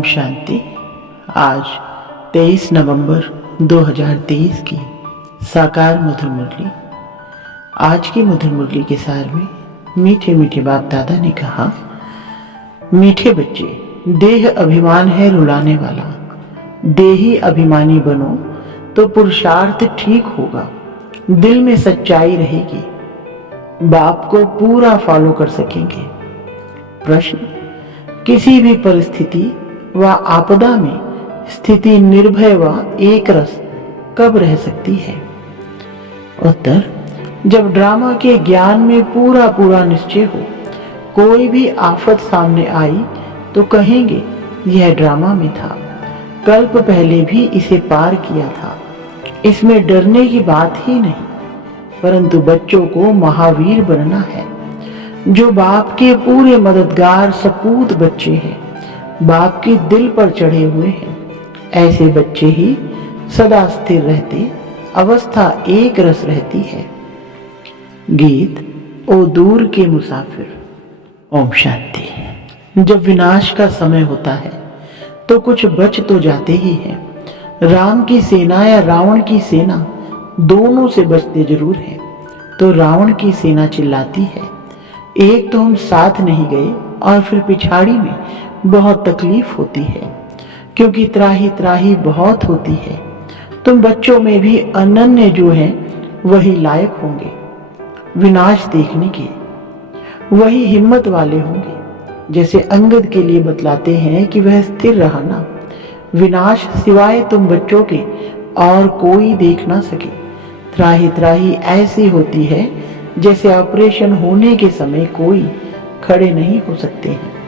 ओम शांति। आज 23 नवंबर 2023 की साकार मधुर मुरली। आज की मधुर मुरली के सार में मीठे मीठे बाप दादा ने कहा, मीठे बच्चे, देह अभिमान है रुलाने वाला, देही अभिमानी बनो तो पुरुषार्थ ठीक होगा, दिल में सच्चाई रहेगी, बाप को पूरा फॉलो कर सकेंगे। प्रश्न, किसी भी परिस्थिति व आपदा में स्थिति निर्भय व एक रस कब रह सकती है? उत्तर, जब ड्रामा के ज्ञान में पूरा पूरा निश्चय हो, कोई भी आफत सामने आई तो कहेंगे यह ड्रामा में था, कल्प पहले भी इसे पार किया था, इसमें डरने की बात ही नहीं। परंतु बच्चों को महावीर बनना है, जो बाप के पूरे मददगार सपूत बच्चे हैं, बाप के दिल पर चढ़े हुए हैं। ऐसे बच्चे ही सदा स्थिर रहते, अवस्था एक रस रहती है। गीत, ओ दूर के मुसाफिर। ओम शांति। जब विनाश का समय होता है तो कुछ बच तो जाते ही हैं। राम की सेना या रावण की सेना, दोनों से बचते जरूर हैं। तो रावण की सेना चिल्लाती है, एक तो हम साथ नहीं गए और फिर पिछाड़ी में बहुत तकलीफ होती है, क्योंकि त्राही त्राही बहुत होती है। तुम बच्चों में भी अनन्य जो हैं वही लायक होंगे विनाश देखने के, वही हिम्मत वाले होंगे। जैसे अंगद के लिए बतलाते हैं कि वह स्थिर रहा ना, विनाश सिवाय तुम बच्चों के और कोई देख ना सके। त्राही त्राही ऐसी होती है जैसे ऑपरेशन होने के समय कोई खड़े नहीं हो सकते हैं।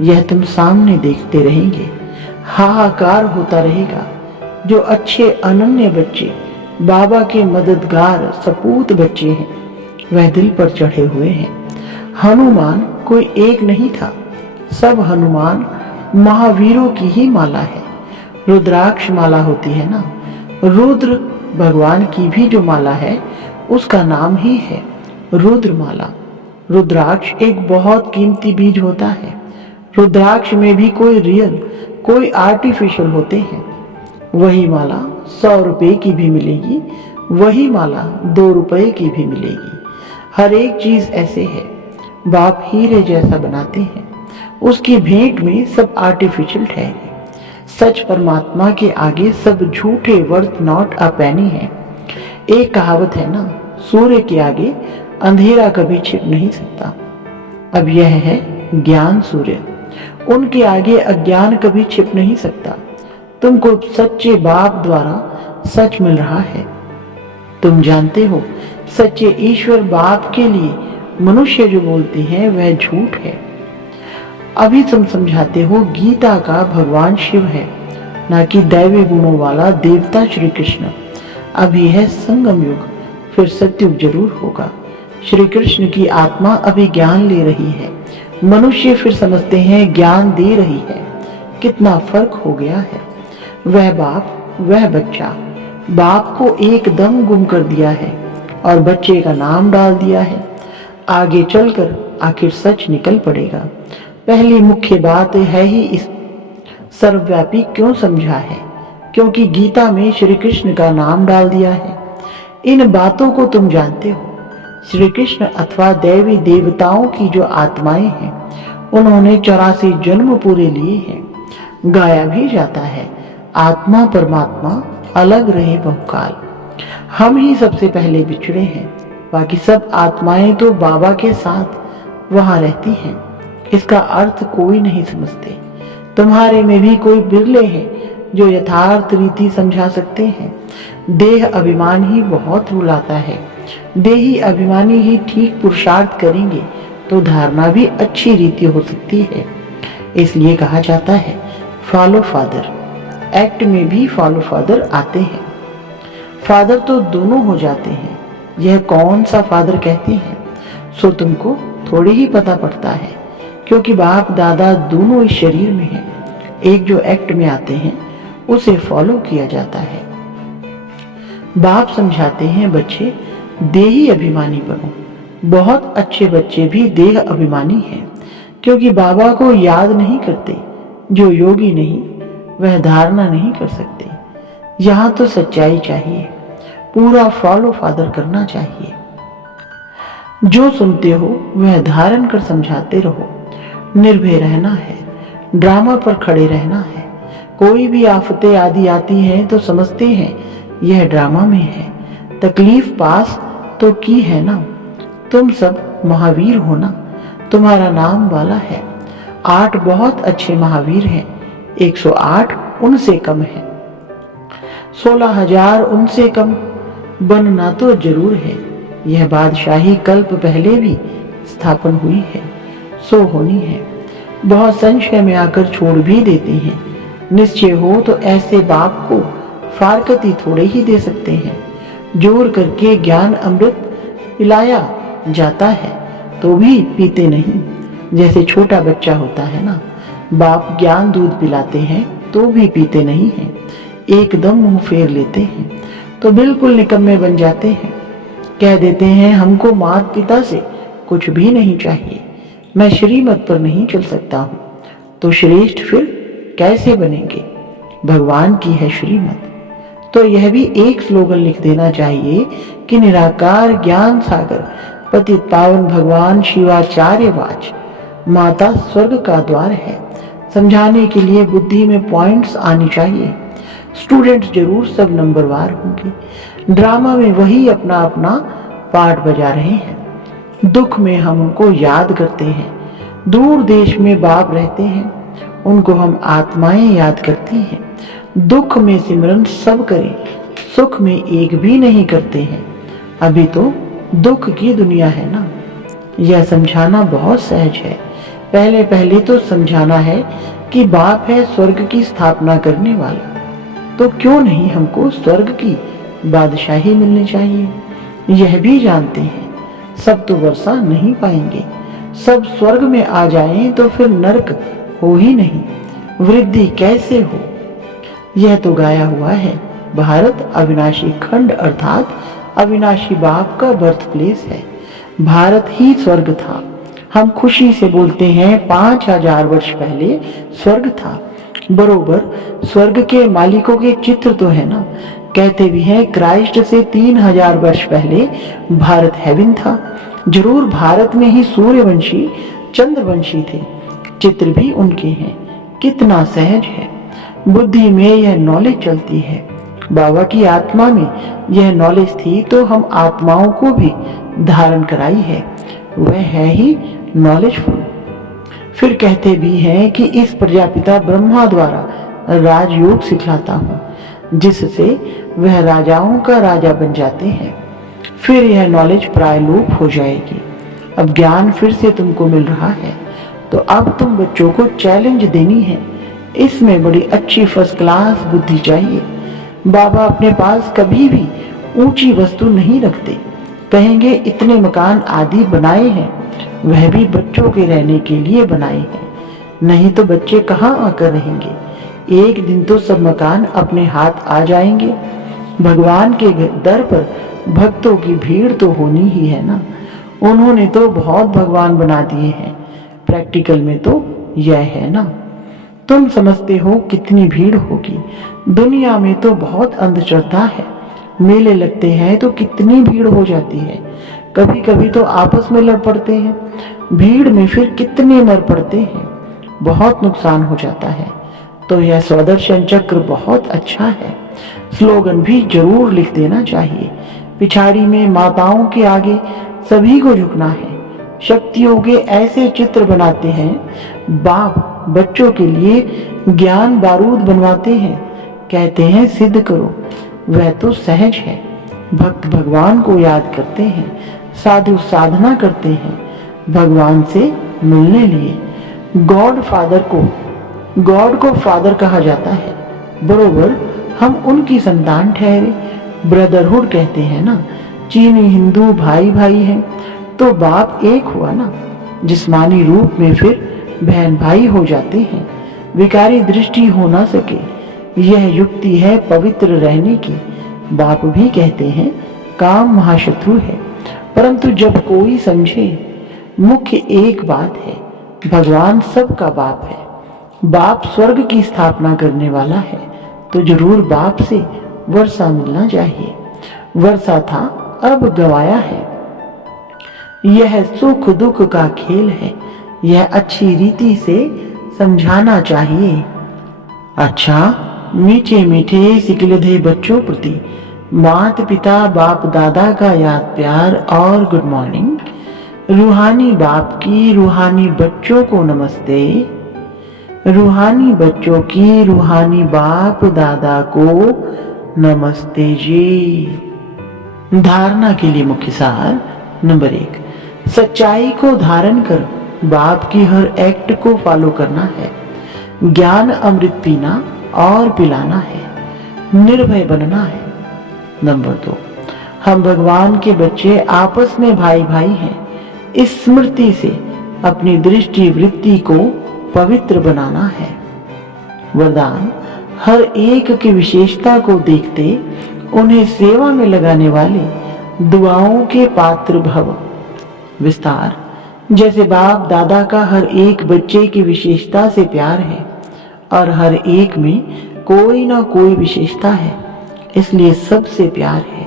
यह तुम सामने देखते रहेंगे, हाहाकार होता रहेगा। जो अच्छे अनन्य बच्चे बाबा के मददगार सपूत बच्चे हैं, वह दिल पर चढ़े हुए हैं। हनुमान कोई एक नहीं था, सब हनुमान महावीरों की ही माला है। रुद्राक्ष माला होती है ना, रुद्र भगवान की भी जो माला है उसका नाम ही है रुद्रमाला। रुद्राक्ष एक बहुत कीमती बीज होता है। रुद्राक्ष में भी कोई रियल कोई आर्टिफिशियल होते हैं। वही माला 100 रुपए की भी मिलेगी, वही माला 2 रुपए की भी मिलेगी। हर एक चीज ऐसे है, बाप हीरे जैसा बनाते हैं, उसकी भेंट में सब आर्टिफिशियल ठहरे। सच परमात्मा के आगे सब झूठे वर्थ नॉट अ पेनी है। एक कहावत है ना, सूर्य के आगे अंधेरा कभी छिप नहीं सकता। अब यह है ज्ञान सूर्य, उनके आगे अज्ञान कभी छिप नहीं सकता। तुमको सच्चे बाप द्वारा सच मिल रहा है। तुम जानते हो सच्चे ईश्वर बाप के लिए मनुष्य जो बोलते हैं वह झूठ है। अभी तुम समझाते हो गीता का भगवान शिव है, ना कि दैवी गुणों वाला देवता श्री कृष्ण। अभी है संगम युग, फिर सत्युग जरूर होगा। श्री कृष्ण की आत्मा अभी ज्ञान ले रही है, मनुष्य फिर समझते हैं ज्ञान दे रही है। कितना फर्क हो गया है। वह बाप वह बच्चा, बाप को एकदम गुम कर दिया है और बच्चे का नाम डाल दिया है। आगे चलकर आखिर सच निकल पड़ेगा। पहली मुख्य बात है ही इस सर्वव्यापी क्यों समझा है, क्योंकि गीता में श्री कृष्ण का नाम डाल दिया है। इन बातों को तुम जानते हो। श्री कृष्ण अथवा देवी देवताओं की जो आत्माएं हैं, उन्होंने 84 जन्म पूरे लिए हैं। गाया भी जाता है, आत्मा परमात्मा अलग रहे बहुकाल। हम ही सबसे पहले बिछड़े हैं, बाकी सब आत्माएं तो बाबा के साथ वहां रहती हैं। इसका अर्थ कोई नहीं समझते। तुम्हारे में भी कोई बिरले हैं जो यथार्थ रीति समझा सकते हैं। देह अभिमान ही बहुत रुलाता है। देही अभिमानी ही ठीक पुरुषार्थ करेंगे तो धारणा भी अच्छी रीति हो सकती है। इसलिए कहा जाता है फॉलो फादर। एक्ट में भी फॉलो फादर आते हैं। फादर तो दोनों हो जाते हैं। यह कौन सा फादर कहते हैं सो तुमको थोड़ी ही पता पड़ता है, क्योंकि बाप दादा दोनों इस शरीर में हैं। एक जो एक्ट में आते हैं उसे फॉलो किया जाता है। बाप समझाते हैं बच्चे देही अभिमानी बनो। बहुत अच्छे बच्चे भी देह अभिमानी हैं, क्योंकि बाबा को याद नहीं करते, जो योगी नहीं वह धारणा नहीं कर सकते। यहाँ तो सच्चाई चाहिए, पूरा फॉलो फादर करना चाहिए। जो सुनते हो वह धारण कर समझाते रहो। निर्भय रहना है, ड्रामा पर खड़े रहना है। कोई भी आफतें आदि आती हैं तो समझते हैं यह ड्रामा में है। तकलीफ पास तो की है ना। तुम सब महावीर हो ना, तुम्हारा नाम वाला है। 8 बहुत अच्छे महावीर हैं, 108 उनसे कम है। 16,000 उनसे कम बनना तो जरूर है। यह बादशाही कल्प पहले भी स्थापन हुई है, सो होनी है। बहुत संशय में आकर छोड़ भी देते हैं। निश्चय हो तो ऐसे बाप को फारकती थोड़े ही दे सकते हैं। जोर करके ज्ञान अमृत पिलाया जाता है तो भी पीते नहीं। जैसे छोटा बच्चा होता है ना, बाप ज्ञान दूध पिलाते हैं तो भी पीते नहीं हैं। एकदम मुंह फेर लेते हैं तो बिल्कुल निकम्मे बन जाते हैं। कह देते हैं हमको माता पिता से कुछ भी नहीं चाहिए, मैं श्रीमत पर नहीं चल सकता हूँ। तो श्रेष्ठ फिर कैसे बनेंगे? भगवान की है श्रीमत। तो यह भी एक स्लोगन लिख देना चाहिए कि निराकार ज्ञान सागर पतित पावन भगवान शिवाचार्य वाच माता स्वर्ग का द्वार है। समझाने के लिए बुद्धि में पॉइंट्स आनी चाहिए। स्टूडेंट जरूर सब नंबरवार होंगे। ड्रामा में वही अपना अपना पार्ट बजा रहे हैं। दुख में हम उनको याद करते हैं। दूर देश में बाप रहते हैं, उनको हम आत्माएं याद करती हैं। दुख में सिमरन सब करें, सुख में एक भी नहीं करते हैं। अभी तो दुख की दुनिया है ना। यह समझाना बहुत सहज है। पहले पहले तो समझाना है कि बाप है स्वर्ग की स्थापना करने वाला, तो क्यों नहीं हमको स्वर्ग की बादशाही मिलनी चाहिए। यह भी जानते हैं सब तो वर्षा नहीं पाएंगे। सब स्वर्ग में आ जाएं तो फिर नरक हो ही नहीं, वृद्धि कैसे हो। यह तो गाया हुआ है। भारत अविनाशी खंड अर्थात अविनाशी बाप का बर्थ प्लेस है। भारत ही स्वर्ग था। हम खुशी से बोलते हैं 5000 वर्ष पहले स्वर्ग था। बरोबर स्वर्ग के मालिकों के चित्र तो है ना। कहते भी हैं क्राइस्ट से 3000 वर्ष पहले भारत हेवन था। जरूर भारत में ही सूर्यवंशी चंद्रवंशी थे। चित्र भी उनके हैं। कितना सहज है। बुद्धि में यह नॉलेज चलती है। बाबा की आत्मा में यह नॉलेज थी तो हम आत्माओं को भी धारण कराई है। वह है ही नॉलेजफुल। फिर कहते भी हैं कि इस प्रजापिता ब्रह्मा द्वारा राजयोग सिखलाता हूँ, जिससे वह राजाओं का राजा बन जाते हैं। फिर यह नॉलेज प्रायलोप हो जाएगी। अब ज्ञान फिर से तुमको मिल रहा है तो अब तुम बच्चों को चैलेंज देनी है। इसमें बड़ी अच्छी फर्स्ट क्लास बुद्धि चाहिए। बाबा अपने पास कभी भी ऊंची वस्तु नहीं रखते। कहेंगे इतने मकान आदि बनाए हैं, वह भी बच्चों के रहने के लिए बनाए हैं, नहीं तो बच्चे कहाँ आकर रहेंगे। एक दिन तो सब मकान अपने हाथ आ जाएंगे। भगवान के दर पर भक्तों की भीड़ तो होनी ही है ना। उन्होंने तो बहुत भगवान बना दिए हैं। प्रैक्टिकल में तो यह है ना। तुम समझते हो कितनी भीड़ होगी। दुनिया में तो बहुत अंधश्रद्धा है। मेले लगते हैं तो कितनी भीड़ हो जाती है। कभी कभी तो आपस में लड़ पड़ते हैं। भीड़ में फिर कितने मर पड़ते हैं। बहुत नुकसान हो जाता है। तो यह स्वदर्शन चक्र बहुत अच्छा है। स्लोगन भी जरूर लिख देना चाहिए। पिछाड़ी में माताओं के आगे सभी को झुकना है। शक्तियों के ऐसे चित्र बनाते हैं। बाप बच्चों के लिए ज्ञान बारूद बनवाते हैं। कहते हैं सिद्ध करो। वह तो सहज है। भक्त भगवान को याद करते हैं। साधु साधना करते हैं भगवान से मिलने लिए। गॉड को फादर कहा जाता है। बरोबर हम उनकी संतान ठहरे। ब्रदरहुड कहते हैं ना। चीनी हिंदू भाई भाई हैं तो बाप एक हुआ ना। जिस्मानी रूप में फिर बहन भाई हो जाते हैं। विकारी दृष्टि हो ना सके, यह युक्ति है पवित्र रहने की। बाप भी कहते हैं काम महाशत्रु है, परंतु जब कोई समझे मुख्य एक बात है, भगवान सबका बाप है। बाप स्वर्ग की स्थापना करने वाला है तो जरूर बाप से वर्षा मिलना चाहिए। वर्षा था अब गवाया है। यह सुख दुख का खेल है, यह अच्छी रीति से समझाना चाहिए। अच्छा, मीठे मीठे सिकलधे बच्चों प्रति माता पिता बाप दादा का याद प्यार और गुड मॉर्निंग। रूहानी बाप की रूहानी बच्चों को नमस्ते। रूहानी बच्चों की रूहानी बाप दादा को नमस्ते जी। धारणा के लिए मुख्य सार नंबर 1, सच्चाई को धारण कर बाप की हर एक्ट को फॉलो करना है। ज्ञान अमृत पीना और पिलाना है। निर्भय बनना है। नंबर 2, हम भगवान के बच्चे आपस में भाई भाई हैं। इस स्मृति से अपनी दृष्टि वृत्ति को पवित्र बनाना है। वरदान, हर एक की विशेषता को देखते उन्हें सेवा में लगाने वाले दुआओं के पात्र भव। विस्तार, जैसे बाप दादा का हर एक बच्चे की विशेषता से प्यार है और हर एक में कोई ना कोई विशेषता है, इसलिए सबसे प्यार है,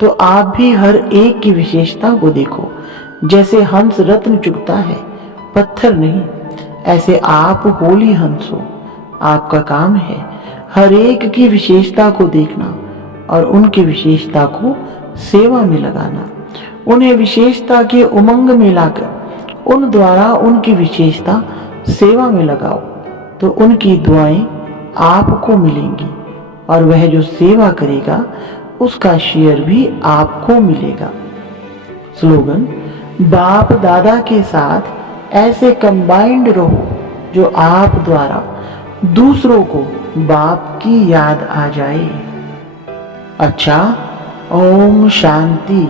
तो आप भी हर एक की विशेषता को देखो। जैसे हंस रत्न चुगता है, पत्थर नहीं, ऐसे आप होली हंस हो। आपका काम है हर एक की विशेषता को देखना और उनकी विशेषता को सेवा में लगाना। उन्हें विशेषता के उमंग में लाकर उन द्वारा उनकी विशेषता सेवा में लगाओ, तो उनकी दुआएं आपको मिलेंगी और वह जो सेवा करेगा उसका शेयर भी आपको मिलेगा। स्लोगन, बाप दादा के साथ ऐसे कंबाइंड रहो जो आप द्वारा दूसरों को बाप की याद आ जाए। अच्छा, ओम शांति।